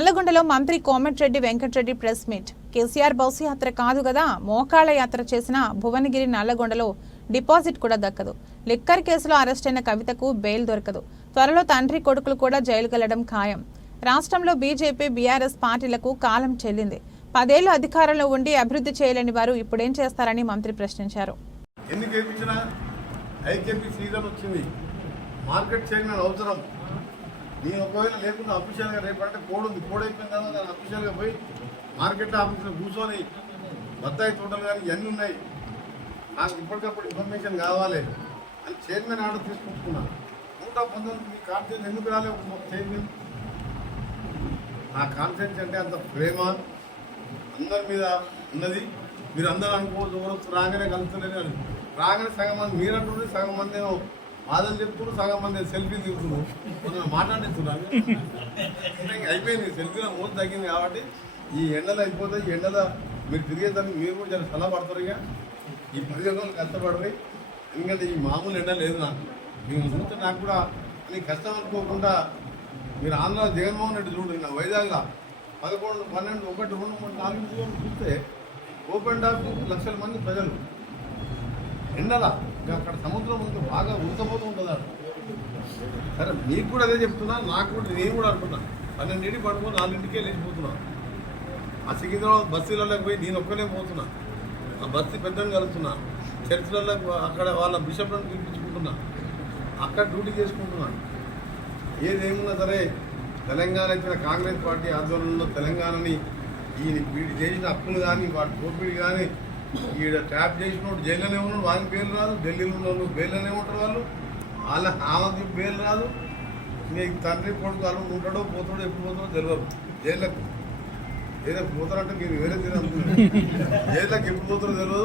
నల్లగొండలో మంత్రి Komatireddy Venkatareddy press meet. KCR బౌసి యాత్ర కాదు కదా మోకాళ్ళ యాత్ర చేసిన భువనగిరి నల్లగొండలో డిపాజిట్ కూడా దక్కదు. లిక్కర్ కేసులో అరెస్ట్ అయిన కవితకు బెయిల్ దొరకదు. త్వరలో తండ్రి కొడుకులు కూడా జైలుకెళ్ళడం ఖాయం. రాష్ట్రంలో బీజేపీ బీఆర్ఎస్ పార్టీలకు కాలం చెల్లింది. పదేళ్ళు అధికారంలో ఉండి అభివృద్ధి చేయలేని వారు ఇప్పుడేం చేస్తారని మంత్రి ప్రశ్నించారు. ఎన్ని ఐకేపీ సీజన్ వచ్చింది. మార్కెట్ అవసరం నేను ఒకవేళ లేకుండా అఫీషియల్గా రేపు అంటే కోడ్ ఉంది. కోడ్ అయిపోయిన తర్వాత నేను అఫీషియల్గా పోయి మార్కెట్ ఆఫీసులో కూర్చొని బత్తాయి తోటలు కానీ ఇవన్నీ ఉన్నాయి. నాకు ఇప్పటికప్పుడు ఇన్ఫర్మేషన్ కావాలి అని చైర్మన్ ఆర్డర్ తీసుకుంటున్నాను నూట పంతొమ్మిది మీ కాన్ఫిడెన్స్ ఎందుకు రాలేదు? చైర్మన్ నా కాన్ఫిడెన్స్ అంటే అంత ప్రేమ అందరి మీద ఉన్నది. మీరు అందరూ అనుకోవచ్చు ఎవరు రాగానే కలుస్తలేదు అని. రాగానే సగం మంది మీరు అంటుంది సగం మంది ఏమో బాధలు చెప్తున్నారు సగం మంది సెల్ఫీ దిగుతున్నారు కొంచెం మాట్లాడిస్తున్నారు. అయిపోయింది సెల్ఫీలో మూడు తగ్గింది కాబట్టి ఈ ఎండలు అయిపోతాయి. ఈ ఎండలో మీరు తిరిగేదానికి మీరు కూడా చాలా సలహా పడతారు ఇక. ఈ పది కష్టపడరు. ఎందుకంటే ఈ మామూలు ఎండ లేదు నాకు. మీరు చూస్తే నాకు కూడా అని కష్టం అనుకోకుండా మీరు ఆంధ్ర జగన్మోహన్ రెడ్డి చూడండి నా వైజాగ్లో పదకొండు పన్నెండు ఒకటి రెండు మూడు నాలుగు చూస్తే ఓపెన్ డాక్ లక్షల మంది ప్రజలు. ఎండల? ఇంకా అక్కడ సముద్రం ఇంకా బాగా ఉడకపోతూ ఉంటుంది సరే మీకు కూడా అదే చెప్తున్నా నాకు కూడా నేను కూడా అనుకున్నా పన్నెండింటికి పడుకొని నాలుగింటికే లేచిపోతున్నా. ఆ సికింద్రాబాద్ బస్సులలోకి పోయి నేను ఒక్కనే పోతున్నా. ఆ బస్సు పెద్దను కలుస్తున్నా చర్చిలలో అక్కడ వాళ్ళ బిషప్లను పిలిపించుకుంటున్నా. అక్కడ డ్యూటీ చేసుకుంటున్నాను ఏదేమున్నా సరే తెలంగాణ ఇచ్చిన కాంగ్రెస్ పార్టీ ఆధ్వర్యంలో తెలంగాణని ఈయన వీడు చేసిన అప్పులు కానీ వాటి దోపిడీ కానీ ఈడ ట్యాప్ చేసినోడు జైల్లోనే ఉన్నాడు వాళ్ళకి బెయిల్ రాదు ఢిల్లీలో ఉన్న వాళ్ళు బెయిల్లోనే ఉంటారు వాళ్ళు. వాళ్ళ ఆమెకి బెయిల్ రాదు. నీకు తండ్రి కొడుకు వాళ్ళు ఉంటాడో పోతాడో ఎప్పుడు పోతాడో తెలియదు జైళ్ళకు. ఏదో పోతారంటే మీరు వేరే తిరుగుతున్నారు జైళ్ళకి ఎప్పుడు పోతారో తెలియదు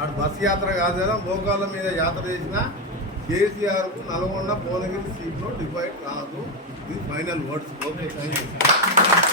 ఆడు బస్ యాత్ర కాదు కదా మోకాళ్ళ మీద యాత్ర చేసిన కేసీఆర్కు నల్గొండ భువనగిరి సీట్లో డివైడ్ కాదు ఇది final words. Okay thank you